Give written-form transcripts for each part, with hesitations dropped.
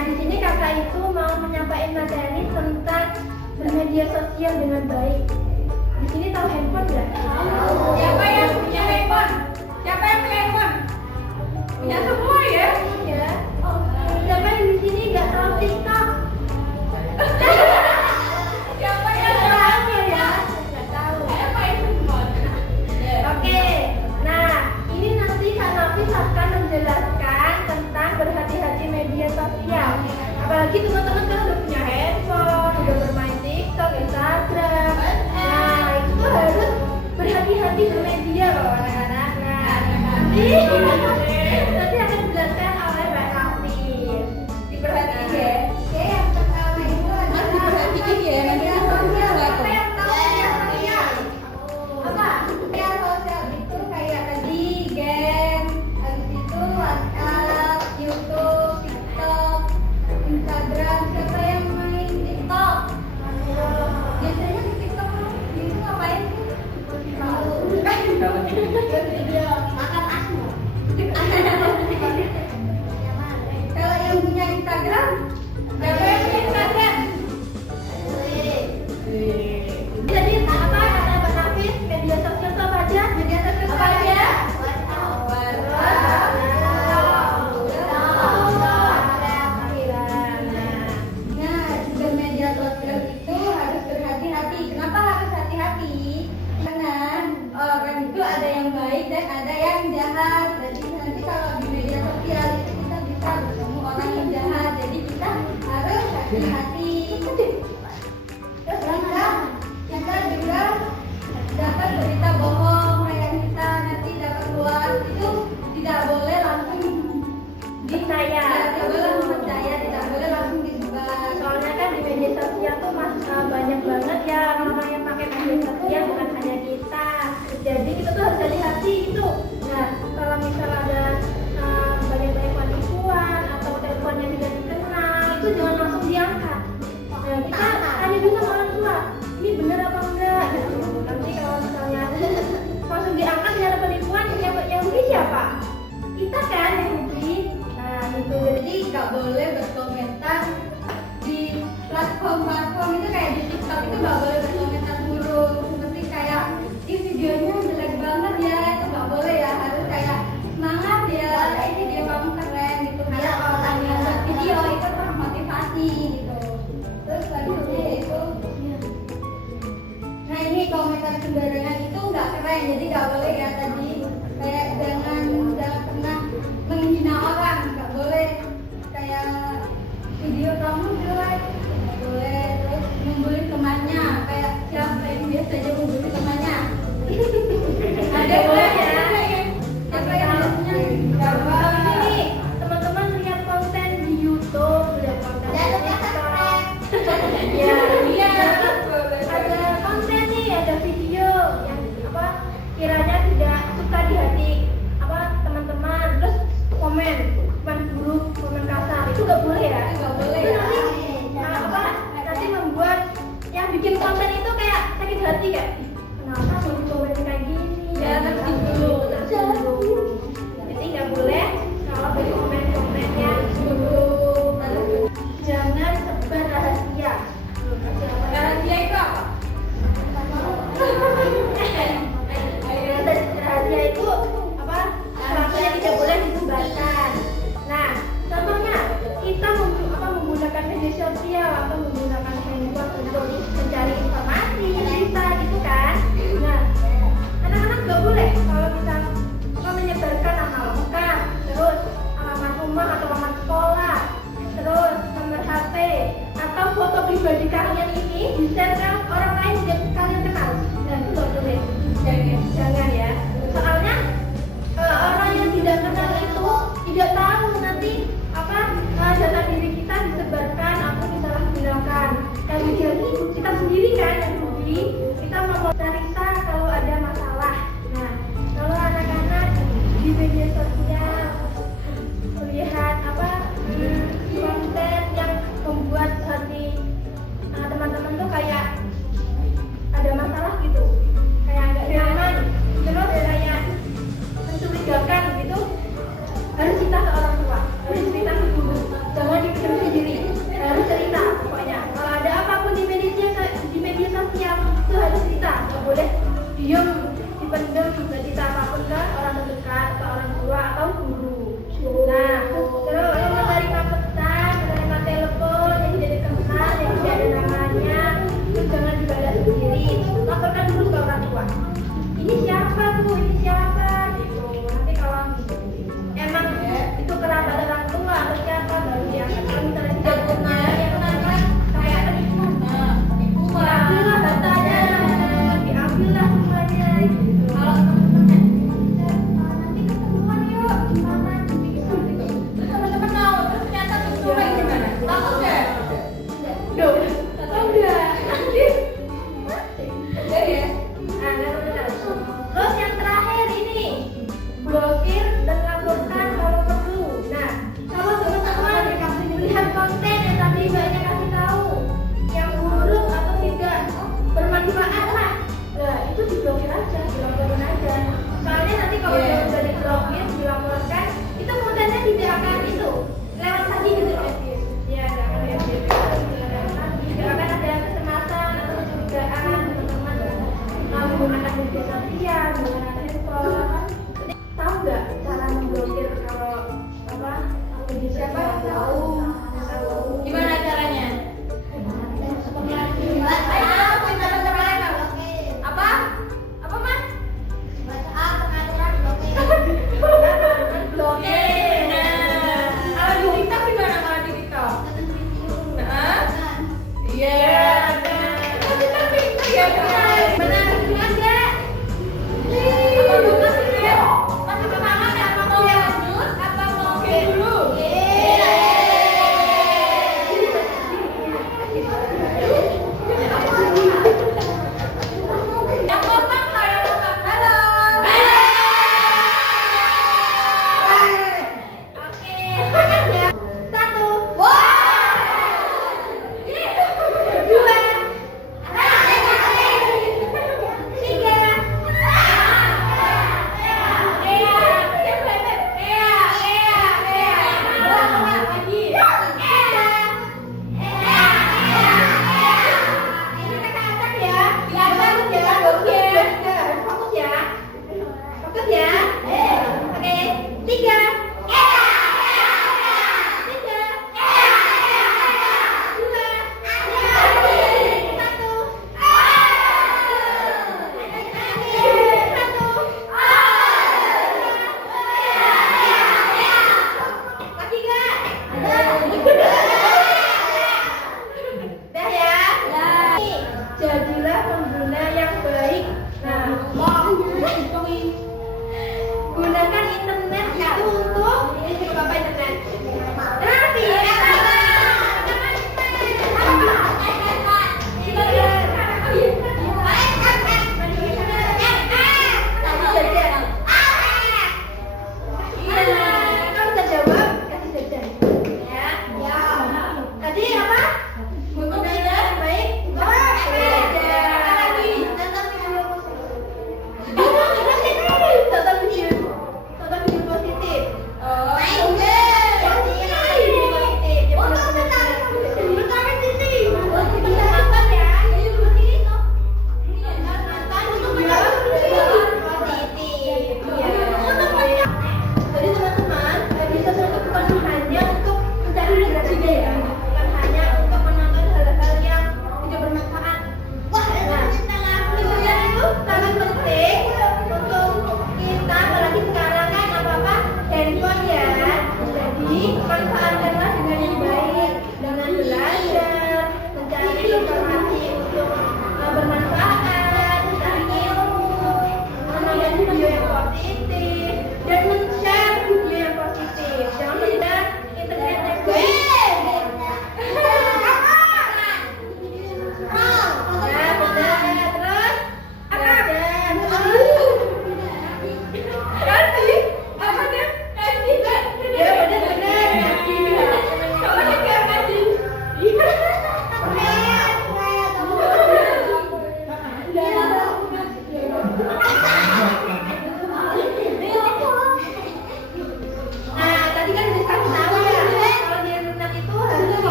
di sini kakak itu mau menyampaikan materi tentang bermedia sosial dengan baik. Di sini tahu handphone nggak? Tahu. Siapa yang punya handphone? Siapa yang punya handphone? Punya semua ya? Iya. Siapa yang di sini nggak tahu TikTok? Siapa yang Tahu ya? Nggak tahu. saya main semua? Oke. Nah, ini nanti Kak Nafis akan menjelaskan tentang berhati-hati media sosial. Apalagi teman-teman kan udah punya handphone, udah bermain TikTok, Instagram. Nah, itu harus berhati-hati bermedia loh anak-anak. Nah, nanti akan dijelaskan oleh Mbak Nafis. Diperhatiin ya. Oke, yang pertama itu adalah Diperhatiin ya, nanti media aku sosial. lihat. Apa yang tahu media sosial? Apa? Media sosial itu kayak tadi game, habis itu WhatsApp, YouTube, TikTok, Instagram. Siapa yang main TikTok? Biasanya di TikTok itu ngapain sih? Video makan asmo. Kalau yang punya Instagram, siapa yang punya Instagram? Jadi apa kata Mbak Nafis? Media sosial itu apa aja? Media sosial apa aja? Nah, juga media sosial itu harus berhati-hati. Kenapa harus hati-hati? Karena orang itu ada yang baik dan ada yang jahat. Jadi nanti kalau di media sosial itu kita bisa bertemu orang yang jahat. Jadi kita harus hati-hati. Terus kita juga dapat berita bohong yang kita nanti dapat keluar itu tidak boleh langsung dipercaya, tidak boleh langsung percaya, tidak boleh langsung disebar. Soalnya kan di media sosial tuh banyak banget ya orang yang pakai media sosial, bukan hanya kita. Jadi kita tuh harus hati-hati itu. Nah, kalau misal ada banyak-banyak penipuan atau telepon yang tidak dikenal, itu jangan langsung diangkat. Nah, kita tanya dulu sama orang tua, ini benar apa enggak gitu. Nanti kalau misalnya langsung diangkat dengan penipuan, yang rugi siapa? Kita kan yang rugi. Nah gitu, jadi nggak boleh berkomentar di platform itu kayak di TikTok itu nggak boleh berkomentar buruk. Seperti kayak ini videonya jelek banget ya, itu nggak boleh ya. Harus kayak semangat ya, ini video kamu keren gitu. Karena kalau tanya video itu termotivasi gitu. Terus selanjutnya yaitu, nah ini komentar sembarangan itu nggak keren, jadi nggak boleh ya tadi. Kayak jangan pernah menghina orang, nggak boleh. Kayak video kamu jelek, nggak boleh. Terus membuli temannya, kayak siapa yang biasanya membuli temannya? Ada boleh ya? Siapa yang biasanya? Kalau ini teman-teman lihat konten di YouTube, lihat konten di TikTok. Ya, iya. Ada konten nih, ada video yang apa kiranya tidak suka di hati teman-teman, terus komen buruk, komen kasar, itu nggak boleh ya? Nggak boleh. Itu nanti nanti membuat yang bikin konten itu kayak sakit hati kayak kenapa mau dikomen kayak gini? Ya tersinggung. Jadi nggak boleh kalau berkomen yang buruk. Jangan sebar rahasia. Rahasia itu apa? Rahasia itu sesuatu yang tidak boleh disebarkan. Nah, contohnya kita menggunakan media sosial atau menggunakan handphone untuk mencari informasi, berita gitu kan. Nah, anak-anak nggak boleh kalau kita menyebarkan nama lengkap, terus alamat rumah atau alamat sekolah, terus nomor HP atau foto pribadi kalian ini di-share ke orang lain yang kalian kenal. Nah, itu nggak boleh. Jangan ya. Soalnya orang yang tidak kenal itu tidak tahu nanti data diri kita disebarkan atau disalahgunakan. Yang jadi kita sendiri kan yang rugi. Kita mau cerita kalau ada masalah. Nah, kalau anak-anak di media sosial melihat konten yang membuat hati teman-teman tuh kayak ada masalah gitu, kayak agak nyaman, terus kayak mencurigakan gitu, harus kita ke orang tua, harus kita ke guru, jangan dipikir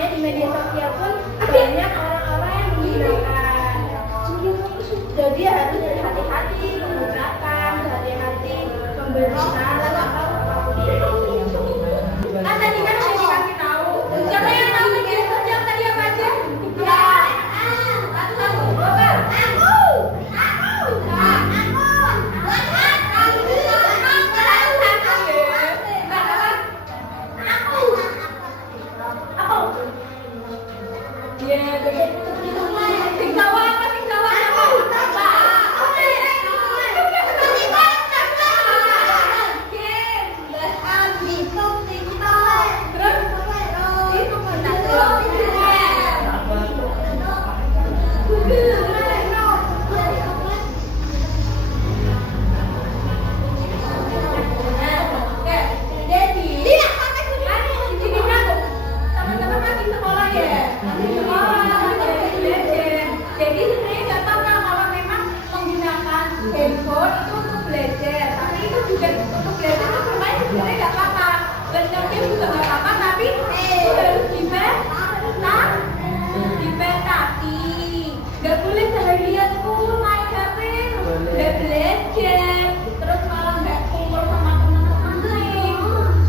Makanya di media sosial pun banyak orang-orang yang menggunakan. Jadi harus hati-hati menggunakan, hati-hati memberi saran atau kan tadi kan udah dikasih tahu. Siapa yang tahu media sosial tadi apa aja? Ya. Satu, dua, handphone itu untuk belajar, tapi itu juga untuk belajar itu bermain sebenarnya nggak apa-apa, belajarnya juga nggak apa-apa, tapi itu harus dibatasi, nggak boleh seharian main HP, nggak belajar, terus malah nggak kumpul sama teman-teman,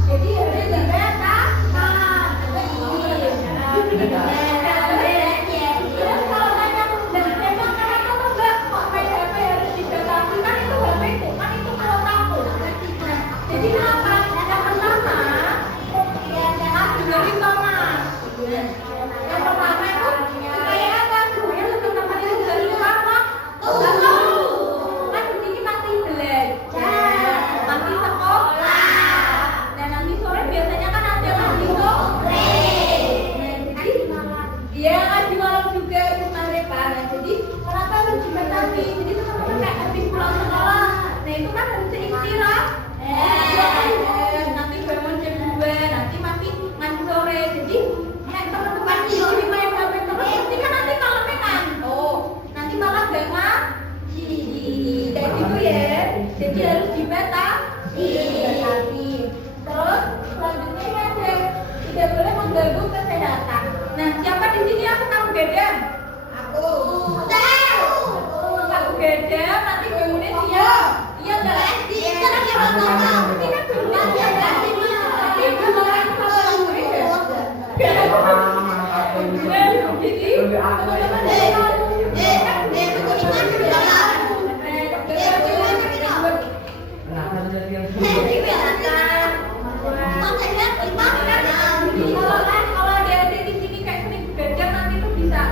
jadi harus dibatasi. Jadi kenapa? Yang pertama, dari Thomas. Yang pertama itu supaya apa? Supaya teman-teman itu nggak lupa waktu. Kan di sini masih belajar, masih sekolah. Dan nanti sore biasanya kan ada ngaji sore. Iya ngaji malam juga bukan Repa. Nah jadi kenapa harus dibatasi? Jadi teman-teman kayak habis pulang sekolah, nah itu kan harus istirahat. Nanti bangun jam 2, nanti masih ngaji sore. Jadi teman-teman di main HP terus nanti kan nanti malamnya ngantuk. Nanti malah gak ngaji. Kayak gitu ya. Jadi harus dibatasi. Terus selanjutnya ini ada tidak boleh mengganggu kesehatan. Nah siapa di sini aku tahu gadang? Aku gadang nanti bangunnya siang. Iya enggak? Kalau dia di sini kayak sering begadang nanti tuh bisa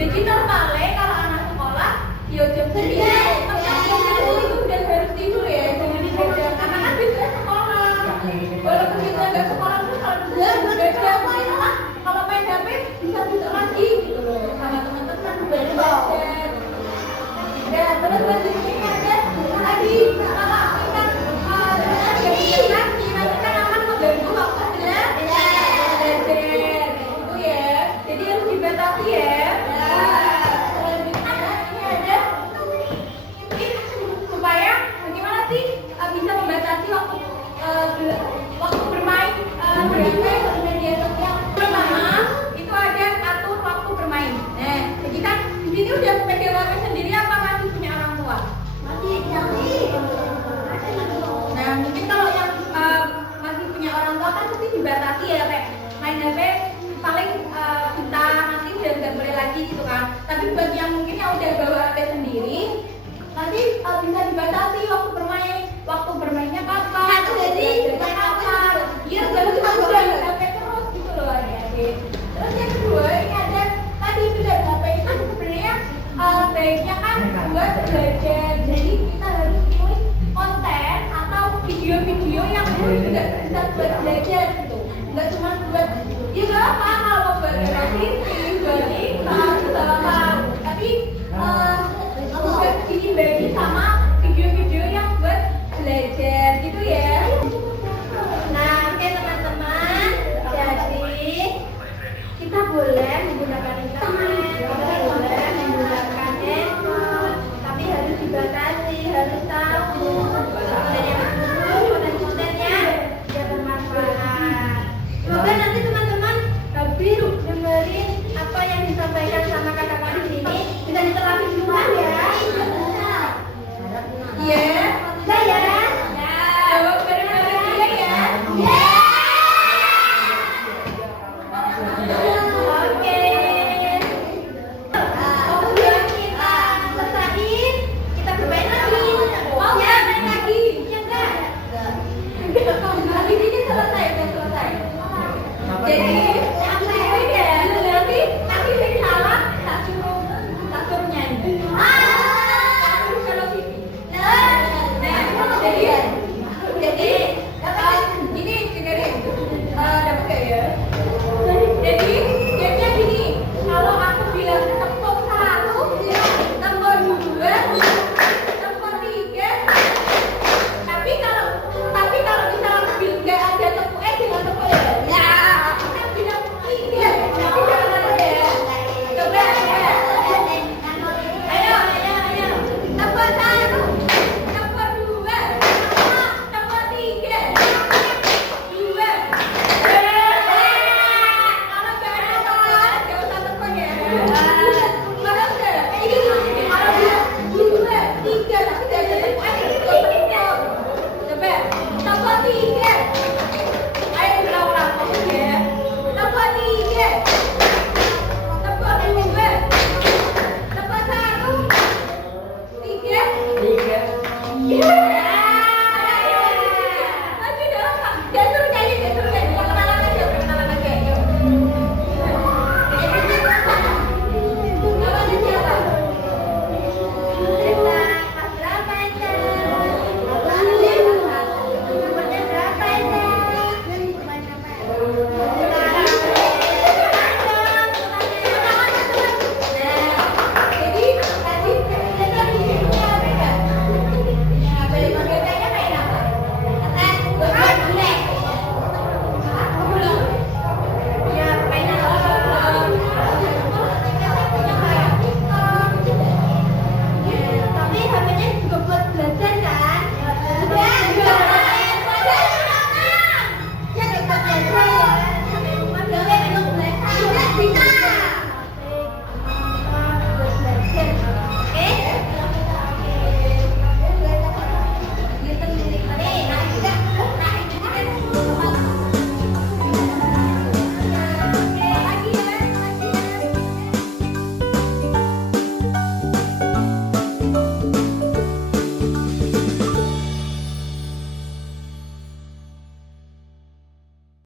jadi normalnya kalau anak sekolah ya jam 9 itu udah harus tidur ya, jangan dibegadang karena kan biasanya sekolah walaupun kita nggak sekolah pun kalau begadang kalau main HP bisa lagi gitu loh sama teman-teman belajar. Ya terus selanjutnya ada tadi kalau kita nanti kan akan mengganggu waktu belajar itu ya, jadi harus dibatasi ya. Supaya bagaimana sih bisa membatasi waktu bermain di media sosial. Pertama itu ada atur waktu bermain. Nah, jadi kan di sini udah pegang HP sendiri apa masih punya orang tua? Masih. Nah, mungkin kalau yang masih punya orang tua kan mesti dibatasi ya, kayak main HP paling bentar nanti udah nggak boleh lagi gitu kan. Tapi bagi yang mungkin yang udah bawa HP sendiri nanti bisa dibatasi waktu bermainnya kapan, jadi main apa, iya nggak cuma bukan HP terus gitu loh adik-adik. Terus yang kedua ini ada tadi itu dari HP itu sebenarnya baiknya kan buat belajar, jadi kita harus pilih konten atau video-video yang juga bisa buat belajar gitu, nggak cuma buat ya nggak apa kalau buat kreatif, buat iklan, sama